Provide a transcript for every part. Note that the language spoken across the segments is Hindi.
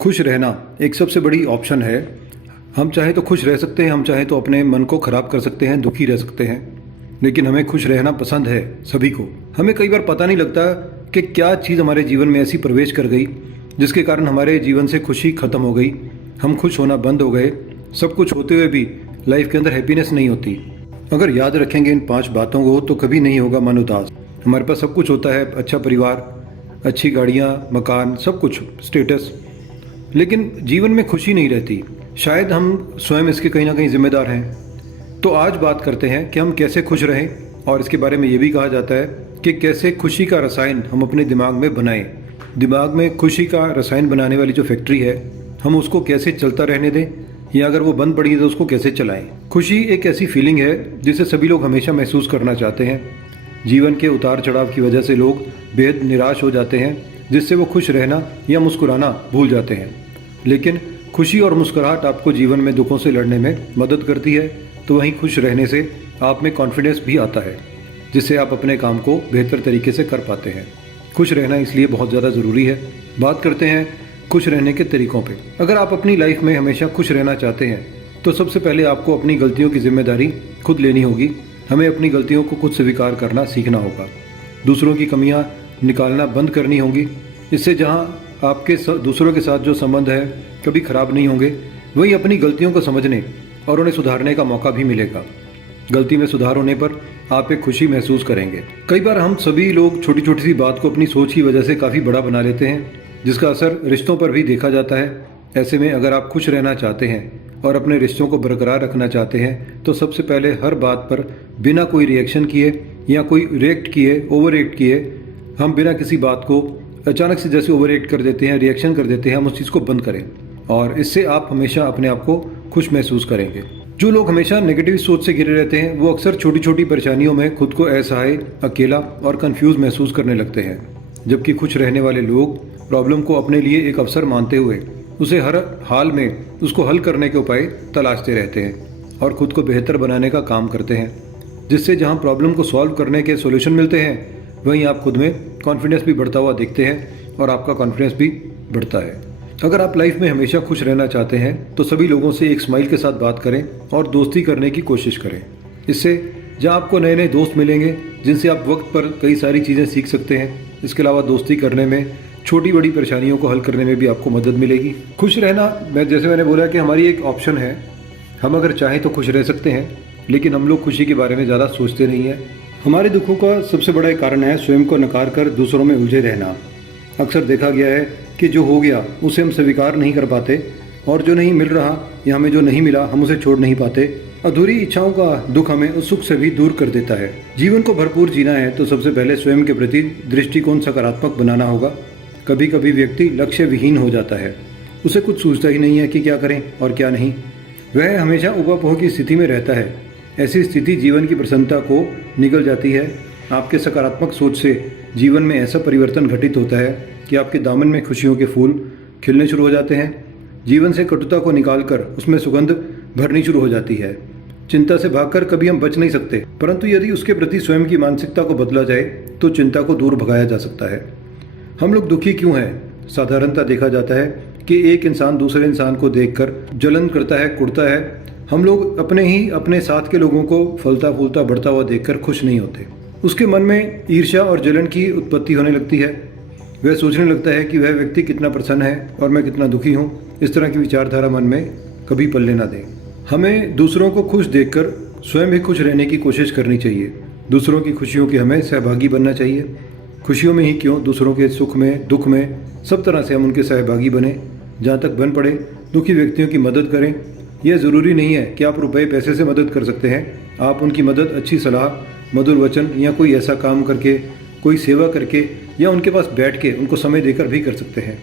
खुश रहना एक सबसे बड़ी ऑप्शन है। हम चाहे तो खुश रह सकते हैं, हम चाहे तो अपने मन को ख़राब कर सकते हैं, दुखी रह सकते हैं, लेकिन हमें खुश रहना पसंद है सभी को। हमें कई बार पता नहीं लगता कि क्या चीज़ हमारे जीवन में ऐसी प्रवेश कर गई जिसके कारण हमारे जीवन से खुशी ख़त्म हो गई, हम खुश होना बंद हो गए। सब कुछ होते हुए भी लाइफ के अंदर हैप्पीनेस नहीं होती। अगर याद रखेंगे इन 5 बातों को तो कभी नहीं होगा मन उदास। हमारे पास सब कुछ होता है, अच्छा परिवार, अच्छी गाड़ियाँ, मकान, सब कुछ, स्टेटस, लेकिन जीवन में खुशी नहीं रहती। शायद हम स्वयं इसके कहीं ना कहीं जिम्मेदार हैं। तो आज बात करते हैं कि हम कैसे खुश रहें, और इसके बारे में ये भी कहा जाता है कि कैसे खुशी का रसायन हम अपने दिमाग में बनाएं। दिमाग में खुशी का रसायन बनाने वाली जो फैक्ट्री है, हम उसको कैसे चलता रहने दें, या अगर वो बंद पड़ी है तो उसको कैसे चलाएं। खुशी एक ऐसी फीलिंग है जिसे सभी लोग हमेशा महसूस करना चाहते हैं। जीवन के उतार चढ़ाव की वजह से लोग बेहद निराश हो जाते हैं, जिससे वो खुश रहना या मुस्कुराना भूल जाते हैं। लेकिन खुशी और मुस्कुराहट आपको जीवन में दुखों से लड़ने में मदद करती है। तो वहीं खुश रहने से आप में कॉन्फिडेंस भी आता है, जिससे आप अपने काम को बेहतर तरीके से कर पाते हैं। खुश रहना इसलिए बहुत ज़्यादा ज़रूरी है। बात करते हैं खुश रहने के तरीक़ों पे। अगर आप अपनी लाइफ में हमेशा खुश रहना चाहते हैं तो सबसे पहले आपको अपनी गलतियों की जिम्मेदारी खुद लेनी होगी। हमें अपनी गलतियों को खुद स्वीकार करना सीखना होगा। दूसरों की कमियां निकालना बंद करनी होगी। इससे जहां आपके दूसरों के साथ जो संबंध है कभी ख़राब नहीं होंगे, वहीं अपनी गलतियों को समझने और उन्हें सुधारने का मौका भी मिलेगा। गलती में सुधार होने पर आप एक खुशी महसूस करेंगे। कई बार हम सभी लोग छोटी छोटी सी बात को अपनी सोच की वजह से काफ़ी बड़ा बना लेते हैं, जिसका असर रिश्तों पर भी देखा जाता है। ऐसे में अगर आप खुश रहना चाहते हैं और अपने रिश्तों को बरकरार रखना चाहते हैं तो सबसे पहले हर बात पर बिना कोई रिएक्शन किए या कोई रिएक्ट किए, ओवर रिएक्ट किए, हम बिना किसी बात को अचानक से जैसे ओवर रिएक्ट कर देते हैं, रिएक्शन कर देते हैं, हम उस चीज़ को बंद करें, और इससे आप हमेशा अपने आप को खुश महसूस करेंगे। जो लोग हमेशा नेगेटिव सोच से घिरे रहते हैं वो अक्सर छोटी छोटी परेशानियों में खुद को असहाय, अकेला और कंफ्यूज महसूस करने लगते हैं, जबकि खुश रहने वाले लोग प्रॉब्लम को अपने लिए एक अवसर मानते हुए उसे हर हाल में उसको हल करने के उपाय तलाशते रहते हैं और ख़ुद को बेहतर बनाने का काम करते हैं, जिससे जहां प्रॉब्लम को सॉल्व करने के सॉल्यूशन मिलते हैं वहीं आप खुद में कॉन्फिडेंस भी बढ़ता हुआ दिखते हैं और आपका कॉन्फिडेंस भी बढ़ता है। अगर आप लाइफ में हमेशा खुश रहना चाहते हैं तो सभी लोगों से एक स्माइल के साथ बात करें और दोस्ती करने की कोशिश करें। इससे जहां आपको नए नए दोस्त मिलेंगे जिनसे आप वक्त पर कई सारी चीज़ें सीख सकते हैं। इसके अलावा दोस्ती करने में छोटी बड़ी परेशानियों को हल करने में भी आपको मदद मिलेगी। खुश रहना, जैसे मैंने बोला कि हमारी एक ऑप्शन है। हम अगर चाहें तो खुश रह सकते हैं, लेकिन हम लोग खुशी के बारे में ज़्यादा सोचते नहीं हैं। हमारे दुखों का सबसे बड़ा कारण है स्वयं को नकार कर दूसरों में उलझे रहना। अक्सर देखा गया है कि जो हो गया उसे हम स्वीकार नहीं कर पाते, और जो नहीं मिल रहा या हमें जो नहीं मिला हम उसे छोड़ नहीं पाते। अधूरी इच्छाओं का दुख हमें उस सुख से भी दूर कर देता है। जीवन को भरपूर जीना है तो सबसे पहले स्वयं के प्रति दृष्टिकोण सकारात्मक बनाना होगा। कभी कभी व्यक्ति लक्ष्य विहीन हो जाता है, उसे कुछ सूझता ही नहीं है कि क्या करें और क्या नहीं। वह हमेशा ऊहापोह की स्थिति में रहता है। ऐसी स्थिति जीवन की प्रसन्नता को निगल जाती है। आपके सकारात्मक सोच से जीवन में ऐसा परिवर्तन घटित होता है कि आपके दामन में खुशियों के फूल खिलने शुरू हो जाते हैं। जीवन से कटुता को निकालकर उसमें सुगंध भरनी शुरू हो जाती है। चिंता से भागकर कभी हम बच नहीं सकते, परंतु यदि उसके प्रति स्वयं की मानसिकता को बदला जाए तो चिंता को दूर भगाया जा सकता है। हम लोग दुखी क्यों हैं? साधारणतः देखा जाता है कि एक इंसान दूसरे इंसान को देखकर जलन करता है, कुढ़ता है। हम लोग अपने साथ के लोगों को फलता फूलता बढ़ता हुआ देखकर खुश नहीं होते। उसके मन में ईर्ष्या और जलन की उत्पत्ति होने लगती है। वह सोचने लगता है कि वह व्यक्ति कितना प्रसन्न है और मैं कितना दुखी हूँ। इस तरह की विचारधारा मन में कभी पलने ना दें। हमें दूसरों को खुश देखकर स्वयं भी खुश रहने की कोशिश करनी चाहिए। दूसरों की खुशियों की हमें सहभागी बनना चाहिए। खुशियों में ही क्यों, दूसरों के सुख में, दुख में, सब तरह से हम उनके सहभागी बने। जहाँ तक बन पड़े दुखी व्यक्तियों की मदद करें। यह ज़रूरी नहीं है कि आप रुपए पैसे से मदद कर सकते हैं। आप उनकी मदद अच्छी सलाह, मधुर वचन या कोई ऐसा काम करके, कोई सेवा करके या उनके पास बैठ के उनको समय देकर भी कर सकते हैं।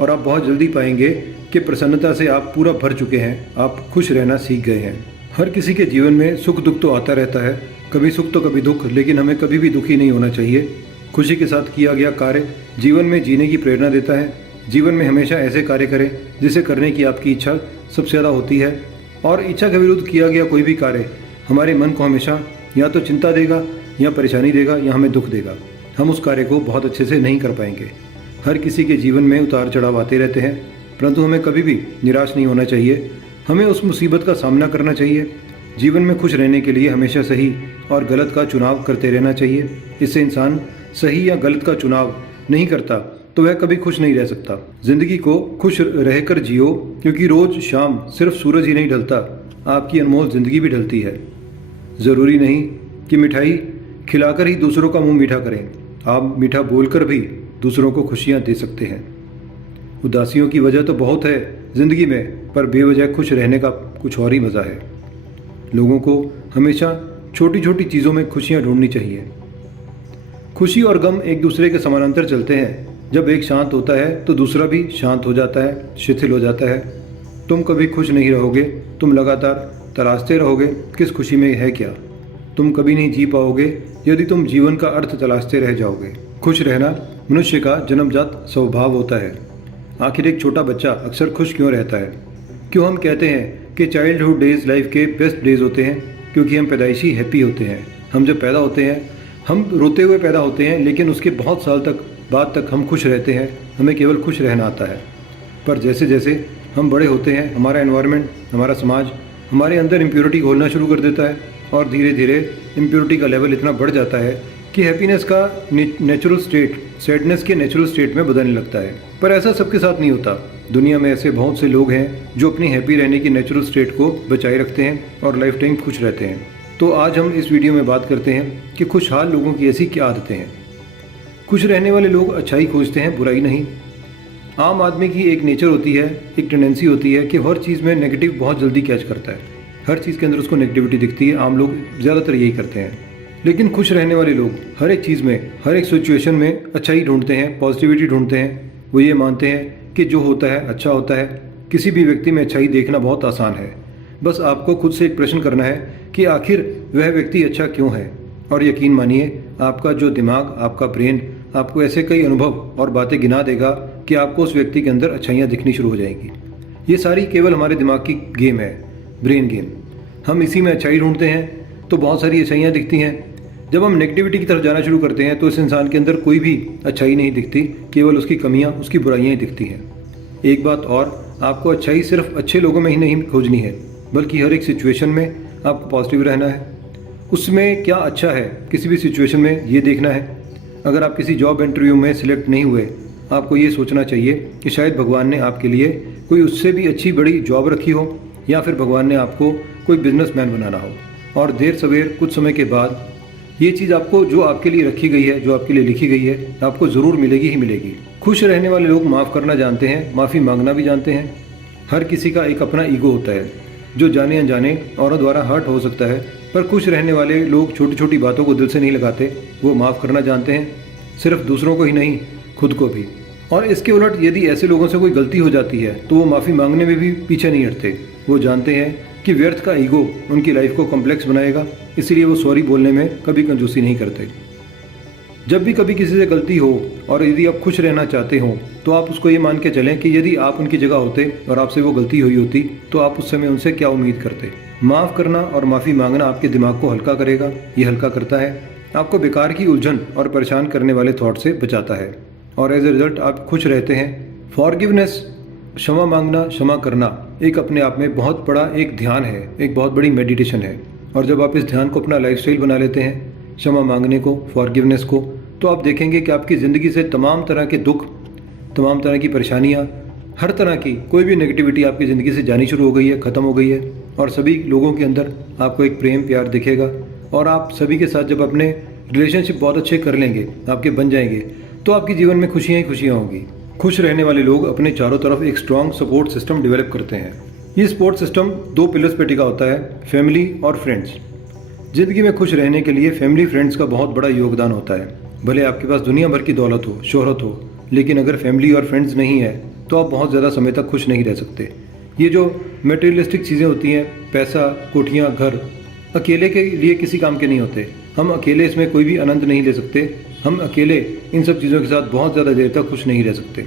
और आप बहुत जल्दी पाएंगे कि प्रसन्नता से आप पूरा भर चुके हैं, आप खुश रहना सीख गए हैं। हर किसी के जीवन में सुख दुख तो आता रहता है, कभी सुख तो कभी दुख, लेकिन हमें कभी भी दुखी नहीं होना चाहिए। खुशी के साथ किया गया कार्य जीवन में जीने की प्रेरणा देता है। जीवन में हमेशा ऐसे कार्य करें जिसे करने की आपकी इच्छा सबसे ज़्यादा होती है, और इच्छा के विरुद्ध किया गया कोई भी कार्य हमारे मन को हमेशा या तो चिंता देगा या परेशानी देगा या हमें दुख देगा। हम उस कार्य को बहुत अच्छे से नहीं कर पाएंगे। हर किसी के जीवन में उतार चढ़ाव आते रहते हैं। परंतु हमें कभी भी निराश नहीं होना चाहिए। हमें उस मुसीबत का सामना करना चाहिए। जीवन में खुश रहने के लिए हमेशा सही और गलत का चुनाव करते रहना चाहिए। इससे इंसान सही या गलत का चुनाव नहीं करता तो वह कभी खुश नहीं रह सकता। जिंदगी को खुश रहकर जियो, क्योंकि रोज शाम सिर्फ सूरज ही नहीं ढलता, आपकी अनमोल जिंदगी भी ढलती है। ज़रूरी नहीं कि मिठाई खिलाकर ही दूसरों का मुंह मीठा करें, आप मीठा बोलकर भी दूसरों को खुशियां दे सकते हैं। उदासियों की वजह तो बहुत है ज़िंदगी में, पर बेवजह खुश रहने का कुछ और ही मज़ा है। लोगों को हमेशा छोटी छोटी चीज़ों में खुशियां ढूंढनी चाहिए। खुशी और गम एक दूसरे के समानांतर चलते हैं। जब एक शांत होता है तो दूसरा भी शांत हो जाता है, शिथिल हो जाता है। तुम कभी खुश नहीं रहोगे, तुम लगातार तलाशते रहोगे किस खुशी में है क्या। तुम कभी नहीं जी पाओगे यदि तुम जीवन का अर्थ तलाशते रह जाओगे। खुश रहना मनुष्य का जन्मजात स्वभाव होता है। आखिर एक छोटा बच्चा अक्सर खुश क्यों रहता है? क्यों हम कहते हैं कि चाइल्डहुड डेज लाइफ के बेस्ट डेज होते हैं? क्योंकि हम पैदाइशी हैप्पी होते हैं। हम जब पैदा होते हैं हम रोते हुए पैदा होते हैं, लेकिन उसके बहुत साल तक बाद तक हम खुश रहते हैं। हमें केवल खुश रहना आता है। पर जैसे जैसे हम बड़े होते हैं हमारा एनवायरनमेंट, हमारा समाज हमारे अंदर इम्प्योरिटी घोलना शुरू कर देता है और धीरे धीरे इम्प्योरिटी का लेवल इतना बढ़ जाता है कि हैप्पीनेस का नेचुरल स्टेट सैडनेस के नेचुरल स्टेट में बदलने लगता है। पर ऐसा सबके साथ नहीं होता। दुनिया में ऐसे बहुत से लोग हैं जो अपनी हैप्पी रहने की नेचुरल स्टेट को बचाए रखते हैं और लाइफ टाइम खुश रहते हैं। तो आज हम इस वीडियो में बात करते हैं कि खुशहाल लोगों की ऐसी क्या आदतें हैं। खुश रहने वाले लोग अच्छाई खोजते हैं, बुराई नहीं। आम आदमी की एक नेचर होती है, एक टेंडेंसी होती है कि हर चीज़ में नेगेटिव बहुत जल्दी कैच करता है। हर चीज़ के अंदर उसको नेगेटिविटी दिखती है। आम लोग ज़्यादातर यही करते हैं। लेकिन खुश रहने वाले लोग हर एक चीज़ में, हर एक सिचुएशन में अच्छाई ढूंढते हैं, पॉजिटिविटी ढूंढते हैं। वो ये मानते हैं कि जो होता है अच्छा होता है। किसी भी व्यक्ति में अच्छाई देखना बहुत आसान है। बस आपको खुद से एक प्रश्न करना है कि आखिर वह व्यक्ति अच्छा क्यों है। और यकीन मानिए आपका जो दिमाग, आपका ब्रेन आपको ऐसे कई अनुभव और बातें गिना देगा कि आपको उस व्यक्ति के अंदर अच्छाइयाँ दिखनी शुरू हो जाएंगी। ये सारी केवल हमारे दिमाग की गेम है, ब्रेन गेम। हम इसी में अच्छाई ढूंढते हैं तो बहुत सारी अच्छाइयाँ दिखती हैं। जब हम नेगेटिविटी की तरफ जाना शुरू करते हैं तो इस इंसान के अंदर कोई भी अच्छाई नहीं दिखती, केवल उसकी कमियाँ, उसकी बुराइयाँ ही दिखती हैं। एक बात और, आपको अच्छाई सिर्फ अच्छे लोगों में ही नहीं खोजनी है, बल्कि हर एक सिचुएशन में आपको पॉजिटिव रहना है। उसमें क्या अच्छा है किसी भी सिचुएशन में ये देखना है। अगर आप किसी जॉब इंटरव्यू में सिलेक्ट नहीं हुए, आपको ये सोचना चाहिए कि शायद भगवान ने आपके लिए कोई उससे भी अच्छी बड़ी जॉब रखी हो, या फिर भगवान ने आपको कोई बिजनेसमैन बनाना हो। और देर सवेर कुछ समय के बाद ये चीज़ आपको जो आपके लिए रखी गई है, जो आपके लिए लिखी गई है, आपको ज़रूर मिलेगी ही मिलेगी। खुश रहने वाले लोग माफ़ करना जानते हैं, माफ़ी मांगना भी जानते हैं। हर किसी का एक अपना ईगो होता है जो जाने अनजाने औरों द्वारा हर्ट हो सकता है। पर खुश रहने वाले लोग छोटी छोटी बातों को दिल से नहीं लगाते। वो माफ़ करना जानते हैं, सिर्फ दूसरों को ही नहीं, खुद को भी। और इसके उलट यदि ऐसे लोगों से कोई गलती हो जाती है तो वो माफ़ी मांगने में भी पीछे नहीं हटते। वो जानते हैं कि व्यर्थ का ईगो उनकी लाइफ को कॉम्प्लेक्स बनाएगा, इसीलिए वो सॉरी बोलने में कभी कंजूसी नहीं करते। जब भी कभी किसी से गलती हो और यदि आप खुश रहना चाहते हो तो आप उसको ये मान के चलें कि यदि आप उनकी जगह होते और आपसे वो गलती हुई होती तो आप उस समय उनसे क्या उम्मीद करते। माफ़ करना और माफ़ी मांगना आपके दिमाग को हल्का करेगा। ये हल्का करता है, आपको बेकार की उलझन और परेशान करने वाले थॉट से बचाता है और एज ए रिजल्ट आप खुश रहते हैं। फॉरगिवनेस, क्षमा मांगना, क्षमा करना एक अपने आप में बहुत बड़ा एक ध्यान है, एक बहुत बड़ी मेडिटेशन है। और जब आप इस ध्यान को अपना लाइफस्टाइल बना लेते हैं, क्षमा मांगने को, फॉरगिवनेस को, तो आप देखेंगे कि आपकी ज़िंदगी से तमाम तरह के दुख, तमाम तरह की परेशानियाँ, हर तरह की कोई भी नेगेटिविटी आपकी ज़िंदगी से जानी शुरू हो गई है, ख़त्म हो गई है। और सभी लोगों के अंदर आपको एक प्रेम प्यार दिखेगा। और आप सभी के साथ जब अपने रिलेशनशिप बहुत अच्छे कर लेंगे, आपके बन जाएंगे, तो आपके जीवन में खुशियाँ ही खुशियाँ होंगी। खुश रहने वाले लोग अपने चारों तरफ एक स्ट्रॉन्ग सपोर्ट सिस्टम डेवलप करते हैं। ये सपोर्ट सिस्टम 2 पिलर्स पे टिका होता है, फैमिली और फ्रेंड्स। ज़िंदगी में खुश रहने के लिए फैमिली फ्रेंड्स का बहुत बड़ा योगदान होता है। भले आपके पास दुनिया भर की दौलत हो, शोहरत हो, लेकिन अगर फैमिली और फ्रेंड्स नहीं है तो आप बहुत ज़्यादा समय तक खुश नहीं रह सकते। ये जो मटेरियलिस्टिक चीज़ें होती हैं, पैसा, कोठियाँ, घर, अकेले के लिए किसी काम के नहीं होते। हम अकेले इसमें कोई भी आनंद नहीं ले सकते। हम अकेले इन सब चीज़ों के साथ बहुत ज़्यादा देर तक खुश नहीं रह सकते।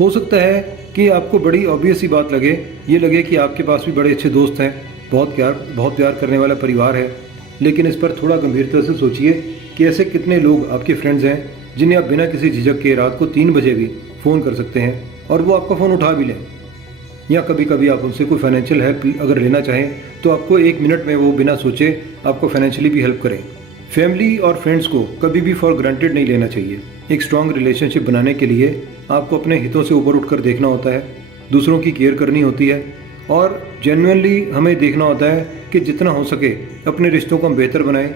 हो सकता है कि आपको बड़ी ऑब्वियस सी बात लगे, ये लगे कि आपके पास भी बड़े अच्छे दोस्त हैं, बहुत प्यार करने वाला परिवार है, लेकिन इस पर थोड़ा गंभीरता से सोचिए कि ऐसे कितने लोग आपके फ्रेंड्स हैं जिन्हें आप बिना किसी झिझक के रात को 3 बजे भी फ़ोन कर सकते हैं और वो आपका फ़ोन उठा भी लें, या कभी कभी आप उनसे कोई फाइनेंशियल हेल्प अगर लेना चाहें तो आपको 1 मिनट में वो बिना सोचे आपको फाइनेंशियली भी हेल्प करें। फैमिली और फ्रेंड्स को कभी भी फॉर ग्रांटेड नहीं लेना चाहिए। एक स्ट्रॉन्ग रिलेशनशिप बनाने के लिए आपको अपने हितों से ऊपर उठकर देखना होता है, दूसरों की केयर करनी होती है और जेन्युइनली हमें देखना होता है कि जितना हो सके अपने रिश्तों को हम बेहतर बनाएं।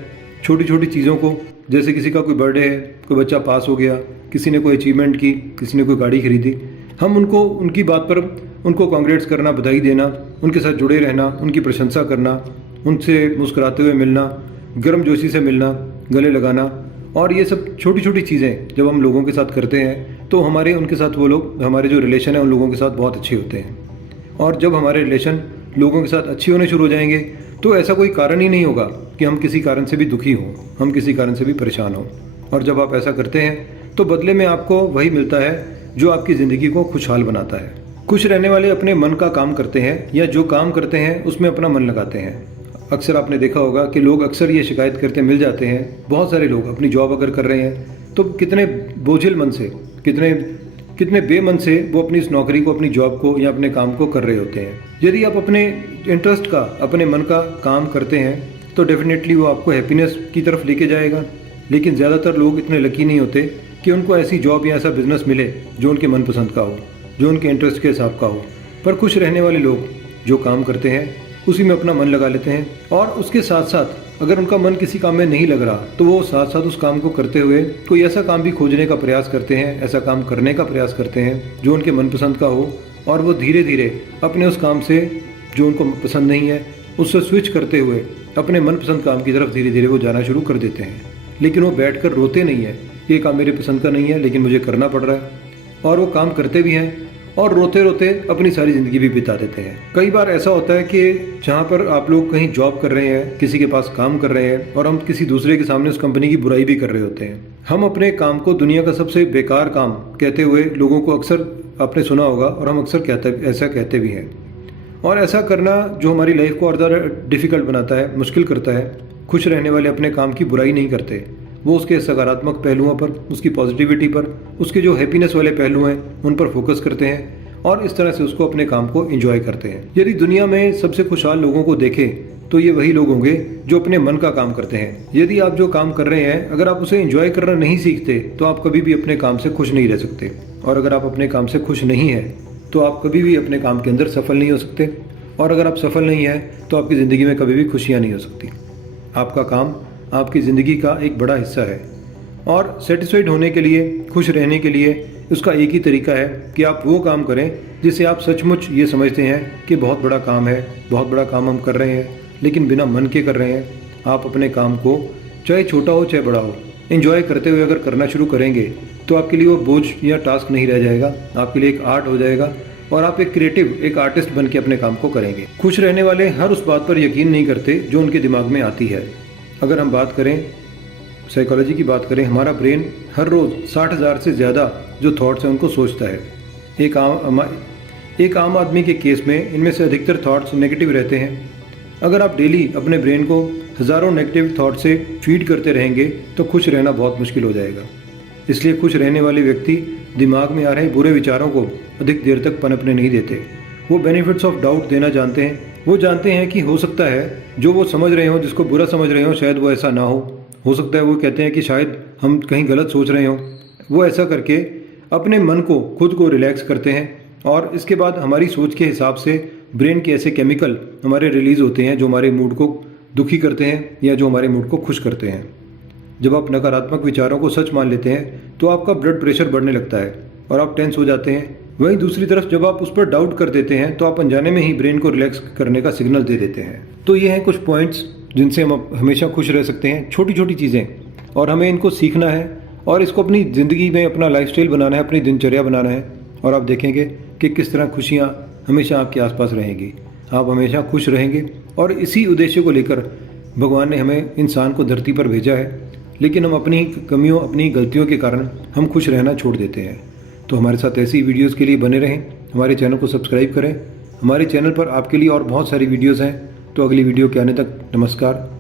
छोटी छोटी चीज़ों को, जैसे किसी का कोई बर्थडे है, कोई बच्चा पास हो गया, किसी ने कोई अचीवमेंट की, किसी ने कोई गाड़ी खरीदी, हम उनको उनकी बात पर उनको कांग्रेट्स करना, बधाई देना, उनके साथ जुड़े रहना, उनकी प्रशंसा करना, उनसे मुस्कुराते हुए मिलना, गर्मजोशी से मिलना, गले लगाना, और ये सब छोटी छोटी चीज़ें जब हम लोगों के साथ करते हैं तो हमारे उनके साथ वो लोग, हमारे जो रिलेशन है उन लोगों के साथ बहुत अच्छे होते हैं। और जब हमारे रिलेशन लोगों के साथ अच्छे होने शुरू हो जाएंगे तो ऐसा कोई कारण ही नहीं होगा कि हम किसी कारण से भी दुखी हों, हम किसी कारण से भी परेशान हों। और जब आप ऐसा करते हैं तो बदले में आपको वही मिलता है जो आपकी ज़िंदगी को खुशहाल बनाता है। खुश रहने वाले अपने मन का काम करते हैं या जो काम करते हैं उसमें अपना मन लगाते हैं। अक्सर आपने देखा होगा कि लोग अक्सर ये शिकायत करते मिल जाते हैं, बहुत सारे लोग अपनी जॉब अगर कर रहे हैं तो कितने बोझिल मन से, कितने बेमन से वो अपनी इस नौकरी को, अपनी जॉब को या अपने काम को कर रहे होते हैं। यदि आप अपने इंटरेस्ट का, अपने मन का काम करते हैं तो डेफिनेटली वो आपको हैप्पीनेस की तरफ लेके जाएगा। लेकिन ज़्यादातर लोग इतने लकी नहीं होते कि उनको ऐसी जॉब या ऐसा बिजनेस मिले जो उनके मनपसंद का हो, जो उनके इंटरेस्ट के हिसाब का हो। पर खुश रहने वाले लोग जो काम करते हैं उसी में अपना मन लगा लेते हैं, और उसके साथ साथ अगर उनका मन किसी काम में नहीं लग रहा तो वो साथ साथ उस काम को करते हुए कोई ऐसा काम भी खोजने का प्रयास करते हैं, ऐसा काम करने का प्रयास करते हैं जो उनके मनपसंद का हो, और वो धीरे धीरे अपने उस काम से जो उनको पसंद नहीं है उससे स्विच करते हुए अपने मनपसंद काम की तरफ धीरे धीरे वो जाना शुरू कर देते हैं। लेकिन वो बैठकर रोते नहीं है, ये काम मेरे पसंद का नहीं है लेकिन मुझे करना पड़ रहा है, और वो काम करते भी हैं और रोते रोते अपनी सारी ज़िंदगी भी बिता देते हैं। कई बार ऐसा होता है कि जहाँ पर आप लोग कहीं जॉब कर रहे हैं, किसी के पास काम कर रहे हैं, और हम किसी दूसरे के सामने उस कंपनी की बुराई भी कर रहे होते हैं। हम अपने काम को दुनिया का सबसे बेकार काम कहते हुए लोगों को अक्सर आपने सुना होगा, और हम अक्सर ऐसा कहते भी हैं। और ऐसा करना जो हमारी लाइफ को और ज़्यादा डिफ़िकल्ट बनाता है, मुश्किल करता है। खुश रहने वाले अपने काम की बुराई नहीं करते, वो उसके सकारात्मक पहलुओं पर, उसकी पॉजिटिविटी पर, उसके जो हैप्पीनेस वाले पहलू हैं उन पर फोकस करते हैं और इस तरह से उसको अपने काम को एंजॉय करते हैं। यदि दुनिया में सबसे खुशहाल लोगों को देखें तो ये वही लोग होंगे जो अपने मन का काम करते हैं। यदि आप जो काम कर रहे हैं अगर आप उसे एंजॉय करना नहीं सीखते तो आप कभी भी अपने काम से खुश नहीं रह सकते, और अगर आप अपने काम से खुश नहीं हैं तो आप कभी भी अपने काम के अंदर सफल नहीं हो सकते, और अगर आप सफल नहीं हैं तो आपकी ज़िंदगी में कभी भी खुशियाँ नहीं हो सकती। आपका काम आपकी ज़िंदगी का एक बड़ा हिस्सा है, और सेटिस्फाइड होने के लिए, खुश रहने के लिए उसका एक ही तरीका है कि आप वो काम करें जिसे आप सचमुच ये समझते हैं कि बहुत बड़ा काम है, बहुत बड़ा काम हम कर रहे हैं लेकिन बिना मन के कर रहे हैं। आप अपने काम को चाहे छोटा हो चाहे बड़ा हो एंजॉय करते हुए अगर करना शुरू करेंगे तो आपके लिए वो बोझ या टास्क नहीं रह जाएगा, आपके लिए एक आर्ट हो जाएगा, और आप एक क्रिएटिव, एक आर्टिस्ट बन के अपने काम को करेंगे। खुश रहने वाले हर उस बात पर यकीन नहीं करते जो उनके दिमाग में आती है। अगर हम बात करें साइकोलॉजी की बात करें, हमारा ब्रेन हर रोज़ 60,000 से ज़्यादा जो थॉट्स हैं उनको सोचता है। एक आम आदमी के केस में इनमें से अधिकतर थॉट्स नेगेटिव रहते हैं। अगर आप डेली अपने ब्रेन को हज़ारों नेगेटिव थॉट से फीड करते रहेंगे तो खुश रहना बहुत मुश्किल हो जाएगा। इसलिए खुश रहने वाले व्यक्ति दिमाग में आ रहे बुरे विचारों को अधिक देर तक पनपने नहीं देते। वो बेनिफिट्स ऑफ डाउट देना जानते हैं। वो जानते हैं कि हो सकता है जो वो समझ रहे हो, जिसको बुरा समझ रहे हो, शायद वो ऐसा ना हो सकता है वो कहते हैं कि शायद हम कहीं गलत सोच रहे हो। वो ऐसा करके अपने मन को, खुद को रिलैक्स करते हैं, और इसके बाद हमारी सोच के हिसाब से ब्रेन के ऐसे केमिकल हमारे रिलीज़ होते हैं जो हमारे मूड को दुखी करते हैं या जो हमारे मूड को खुश करते हैं। जब आप नकारात्मक विचारों को सच मान लेते हैं तो आपका ब्लड प्रेशर बढ़ने लगता है और आप टेंस हो जाते हैं। वहीं दूसरी तरफ जब आप उस पर डाउट कर देते हैं तो आप अनजाने में ही ब्रेन को रिलैक्स करने का सिग्नल दे देते हैं। तो ये हैं कुछ पॉइंट्स जिनसे हम हमेशा खुश रह सकते हैं, छोटी छोटी चीज़ें, और हमें इनको सीखना है और इसको अपनी ज़िंदगी में अपना लाइफस्टाइल बनाना है, अपनी दिनचर्या बनाना है, और आप देखेंगे कि किस तरह खुशियाँ हमेशा आपके आसपास रहेंगी। आप हमेशा खुश रहेंगे, और इसी उद्देश्य को लेकर भगवान ने हमें, इंसान को धरती पर भेजा है। लेकिन हम अपनी कमियों, अपनी गलतियों के कारण हम खुश रहना छोड़ देते हैं। तो हमारे साथ ऐसी वीडियोज़ के लिए बने रहें, हमारे चैनल को सब्सक्राइब करें। हमारे चैनल पर आपके लिए और बहुत सारी वीडियोज़ हैं। तो अगली वीडियो के आने तक नमस्कार।